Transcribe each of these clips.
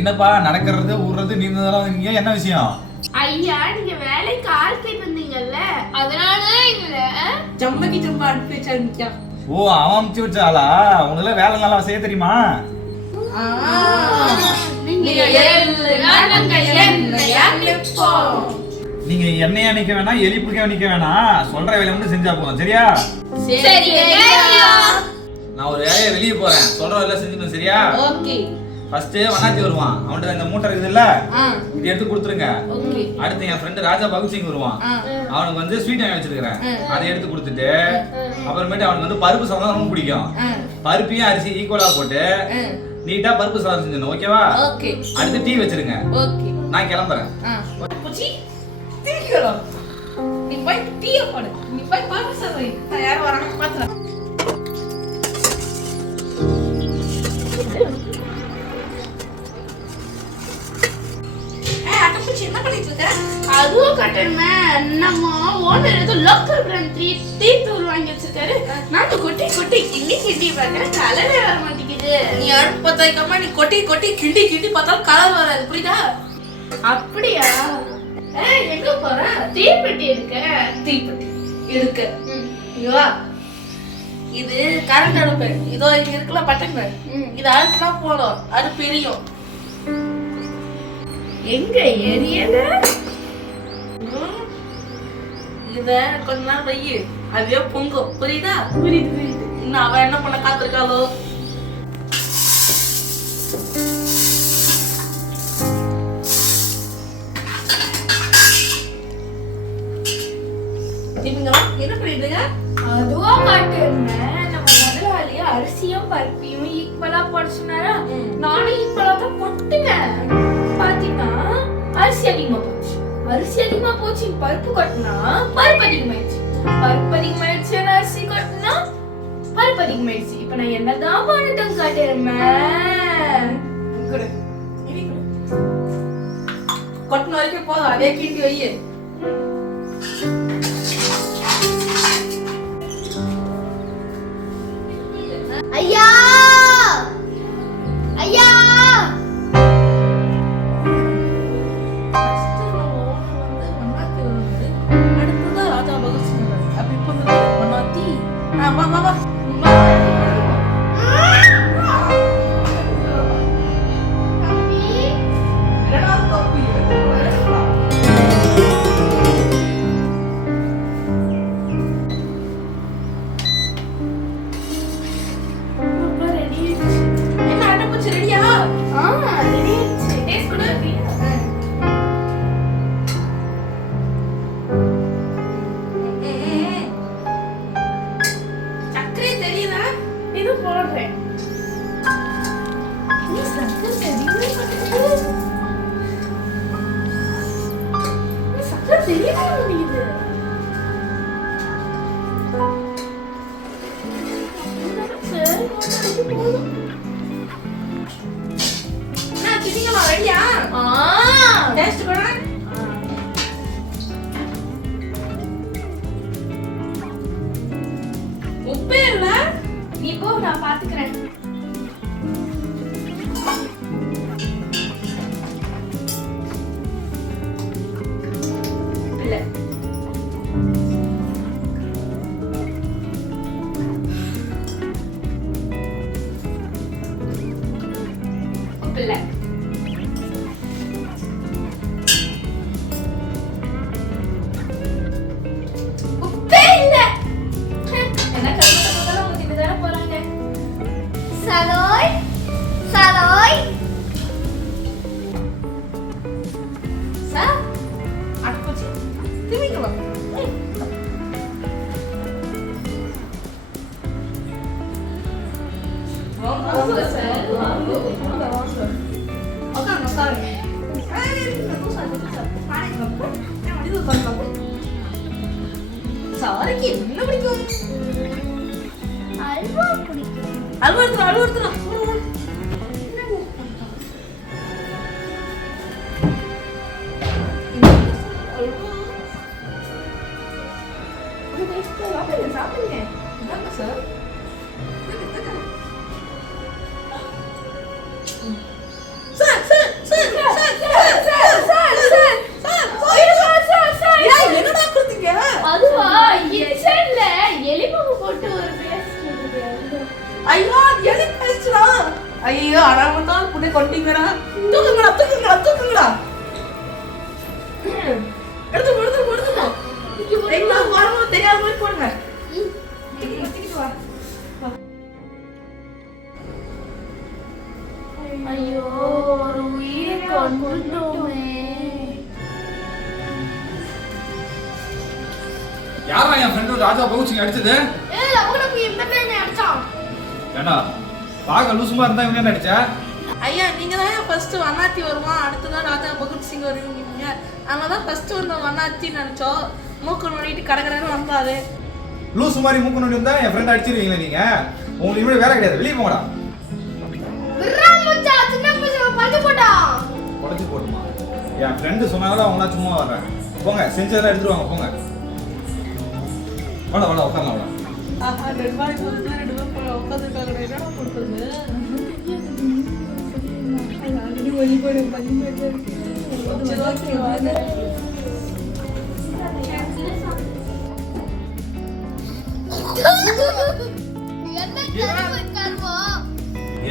என்னப்பா நடக்கிறது ஊர்றது நீங்க என்ன விஷயம்? ஐயா நீங்க வேலைக்கு ஆள் கேட்டு வந்தீங்கல்ல, அதனால எங்களை ஜம்மகி ஜம்மா அனுப்பி வச்சாங்க. ஓ அவன் அனுப்பிச்சு வச்சாளா? உனக்கு வேலை நல்லா செய்ய தெரியுமா? நீங்க எண்ணெயா நிக்க வேணாம், எலி பிடிக்க நிக்க வேணாம், சொல்ற வேலையை மட்டும் செஞ்சா போதும். சரியா? நான் ஒரு வேலையை வெளியே போறேன், சொல்ற வேலை செஞ்சுக்கணும். சரியா? ஓகே. ஃபர்ஸ்ட் வண்ணாச்சி வருவான், அவன்கிட்ட இந்த மூட்டை இருக்குதுல்ல, இது எடுத்து கொடுத்துருங்க. அடுத்து என் ஃப்ரெண்டு ராஜா பகுசிங் வருவான், அவனுக்கு வந்து ஸ்வீட் வாங்கி வச்சிருக்கிறேன், அதை எடுத்து கொடுத்துட்டு அப்புறமேட்டு அவனுக்கு வந்து பருப்பு சாதம் ரொம்ப பிடிக்கும், பருப்பையும் அரிசி ஈக்குவலா போட்டு நீட்டா பருப்பு சாதம் செஞ்சிடணும். ஓகேவா? அடுத்து டீ வச்சிருங்க. நான் கிளம்புறேன். நீ போய் டீயை போடு, நீ போய் பருப்பு சாதம் நான் யாரும் வராங்க பாத்துறேன். என்ன பண்ணிட்டு இருக்க? அதுவும் கட்டணுமே, நம்ம ஓனர் ஏதோ லோக்கல் பிராண்ட் டீ தூள் வாங்கி வச்சிருக்காரு, நான் கொட்டி கொட்டி கிண்டி கிண்டி பார்க்கறேன், கலரே வர மாட்டேங்குது. நீ அடுப்பு பத்த வைக்காம நீ கொட்டி கொட்டி கிண்டி கிண்டி பார்த்தாலும் கலர் வராது, புரியுதா? அப்படியா? எங்க போற? தீப்பெட்டி தீப்பெட்டி இருக்கு. இங்க வா. இது கரண்ட் அடுப்பு, இதோ இங்க இருக்குல்ல பட்டங்க, இது அழுத்தினா போதும், அது பிரியும். எங்க எரியல? இத கொஞ்ச நாள் வையு, அதுவே பொங்கும், புரியுதா? புரியுது. இன்னும் அவ என்ன பண்ண காத்திருக்காளோ? என்ன பண்ணிடுங்க? அதுவா காட்டுறேன். நம்ம முதலாளியா அரிசியும் பருப்பியும் ஈக்குவலா போட சொன்னாரா, நானும் ஈக்குவலா தான் போட்டுனேன். பாத்தீங்கன்னா அரிசி அதிகமா போச்சு, பருப்பு கொட்டினா பருப்பு அதிகமாயிடுச்சு, அரிசி கொட்டினா பருப்பு அதிகமாயிடுச்சு. இப்ப நான் என்னதான் பண்ணட்டும் காட்டுறேன். கொட்டின வரைக்கும் போதும், அதே கிண்டி வையே. ஐயா ஐயா அடுத்ததான் ராஜா பகத்சிங். அப்ப இப்ப மன்னாத்தி வா வா வா. உப்பே இல்ல, நீ போ, நான் பாத்துக்கிறேன். சாரிக்கு என்ன பிடிக்கும்? அல்வா பிடிக்கும். அல்வா எடுத்துறா. சாப்பிடுங்க. சார் கொண்டீங்கடா. தூக்குங்கடா தூக்குங்கடா தூக்குங்கடா. எடுத்து எடுத்து எடுத்து போ. எங்க வரமோ தெரியாத மாதிரி போடுங்க. தூக்கிட்டு வா. ஐயோ ஒரு உயிரை கொண்டுட்டோமே. யாரா என் ஃப்ரெண்டு ராஜா பகுச்சிங்க அடிச்சது? ஏய் அவனுக்கு இந்த பேனே அடிச்சான். ஏண்டா பாக்க லூசுமா இருந்தா இவங்க என்ன அடிச்சா? ஐயா நீங்க தான் ஃபர்ஸ்ட் வண்ணாத்தி வருவான், அடுத்ததான் ராஜா பகத்சிங் வருவீங்க. நாங்க தான் ஃபர்ஸ்ட் வந்த வண்ணாத்தி நினைச்சோம். மூக்கு நோண்டிட்டு கடகடன்னு வந்தாரு. லூசு மாதிரி மூக்கு நோண்டி இருந்தா என் ஃப்ரெண்ட் அடிச்சிருவீங்களா நீங்க? உங்களுக்கு இவ்வளவு வேலை கிடையாது, வெளியே போங்கடா. விராம் மச்சா சின்ன பசங்க பஞ்சு போடா. உடைச்சு போடுமா? என் ஃப்ரெண்டு சொன்னாலும் அவங்களா சும்மா வர்றேன். போங்க செஞ்சதெல்லாம் எடுத்துட்டு வாங்க போங்க. வாடா வாடா உட்காரலாம் வாடா. ஆஹா ரெண்டு பேரும் போய் உட்காந்துருக்காங்க. என்னடா கொடுக்குறது? ஆல்ரெடி வழிபாடு பண்ணிட்டு இருக்கு.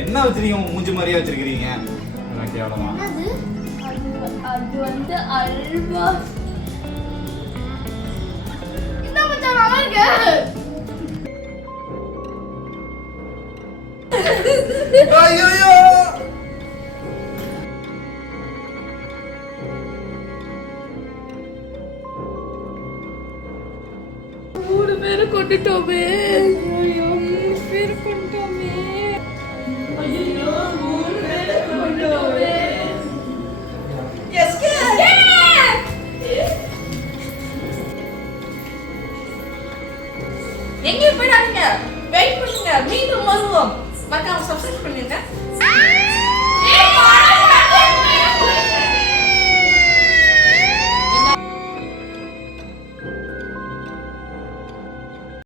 என்ன வச்சிருக்கீங்க? மூஞ்சி மாதிரியே வச்சிருக்கீங்க. நான் கேவலமா? அது வந்து அல்வா. இந்த மச்சான் நல்லா இருக்கு. ஐயோ மூணு பேரை கொண்டுட்டோமே. ஐயோ மூணு பேரை கொண்டுட்டோமே. ஐயோ மூணு பேரை கொண்டுட்டோமே. எஸ்கே எங்க போயிடாதீங்க. வெயிட் பண்ணுங்க. மீண்டும் வருவோம். மறக்காம சப்ஸ்கிரைப் பண்ணுங்க.